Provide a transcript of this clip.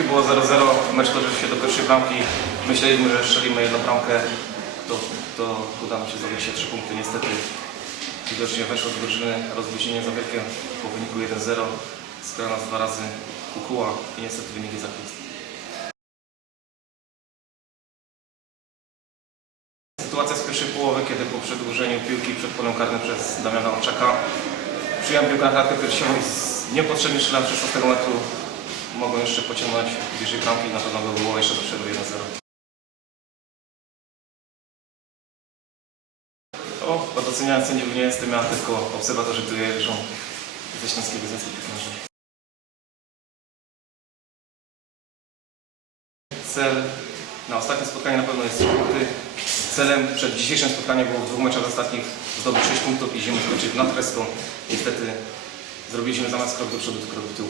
było 0-0, mecz toczył się do pierwszej bramki. Myśleliśmy, że strzelimy jedną bramkę, to, to uda nam się zdobyć się 3 punkty. Niestety widocznie weszło z drużyny rozluźnienie za wielkie po wyniku 1-0. Skoro nas dwa razy ukuła i niestety wynik jest. Sytuacja z pierwszej połowy, kiedy po przedłużeniu piłki przed polem karnym przez Damiana Orczaka przyjąłem piłkę na klatkę piersiową i niepotrzebnie strzelałem 16 metru. Mogłem jeszcze pociągnąć bliżej bramki, na pewno by było jeszcze do przodu 1-0. O, od oceniania sędziów nie jestem, ja tylko obserwatorzy, którzy jeżdżą ze Śląskiego Związku Piłkarzy. Cel na ostatnie spotkanie na pewno jest 3 punkty. Celem przed dzisiejszym spotkaniem było w dwóch meczach ostatnich zdobyć 6 punktów i zimę skończyć nad Kreską. Niestety zrobiliśmy zamiast krok do przodu, to krok do tyłu.